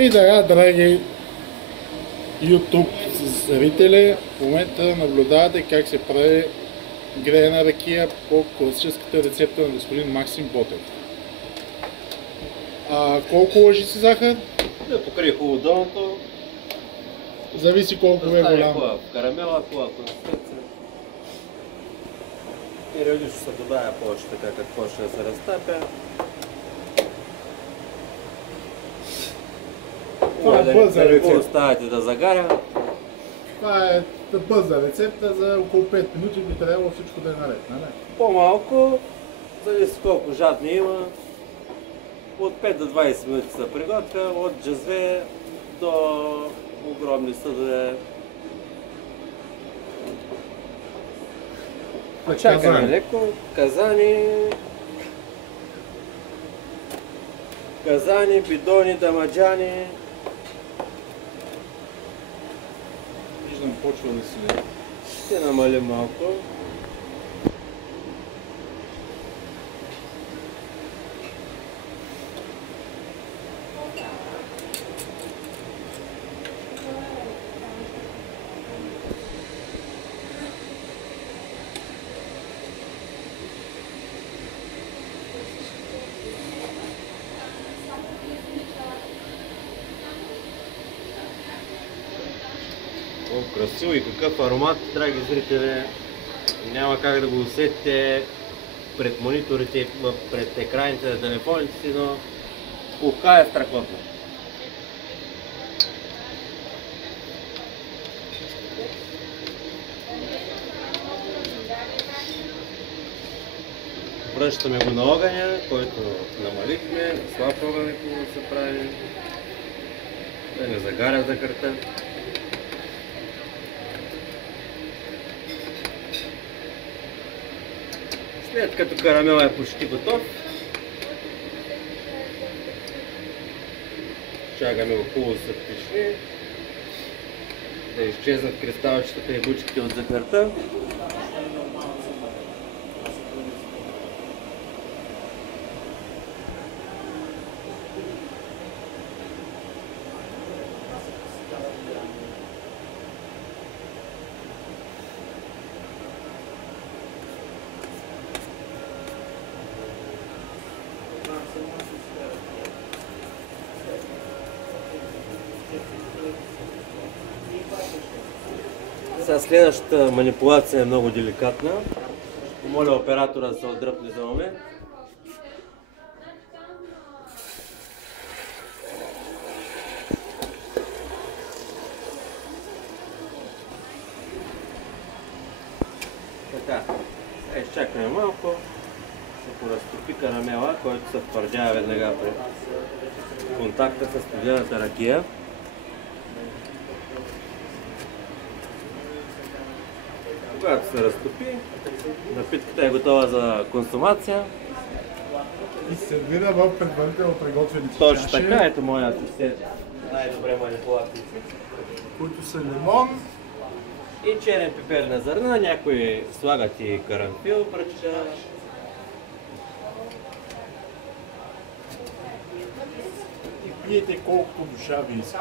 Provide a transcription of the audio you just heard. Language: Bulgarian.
И така, драги YouTube зрители, в момента наблюдавате как се прави греена ракия по класическата рецепта на господин Максим Ботев. Колко лъжи си захар? Да покрие хубаво долното. Зависи колко е голям. Хубава карамела, хубава консистенция. Периодично се добавя повече така, как почне да се разтапя. Това е бърза рецепта. Оставяте да загаря. Това е бърза рецепта, за около 5 минути би трябвало всичко да е наред, нали? По-малко, зависи колко жадни има. От 5 до 20 минути се приготвя, от джазве до огромни съдове. Чакаме леко. Казани, бидони, дамаджани. Виждам, почва да си лети. Ще намалим малко. О, красиво и какъв аромат, драги зрители! Няма как да го усетите пред мониторите, пред екраните на телефоните си, но уха е страхотно. Връщаме го на огъня, който намалихме, слаб огън, който се прави, да не загаря захарта. След като карамела е почти готов, чакаме го хубаво да се впишви, да изчезнат кристалчетата и бучките от захарта. Сега следващата манипулация е много деликатна. Помоля оператора да се отдръпне за момент. Така, сега изчакаме малко. Ще поразтопи карамела, който се втвърдява веднага при контакта с студената ракия. Когато се разтопи, напитката е готова за консумация. И сервира в предварително приготвените чаши. Точно така, ето моя асистент, най-добре манипулации, които са лимон и черен пипер на зърна, някои слагат и карамфил, пръчка. и пиете колкото душа ви иска.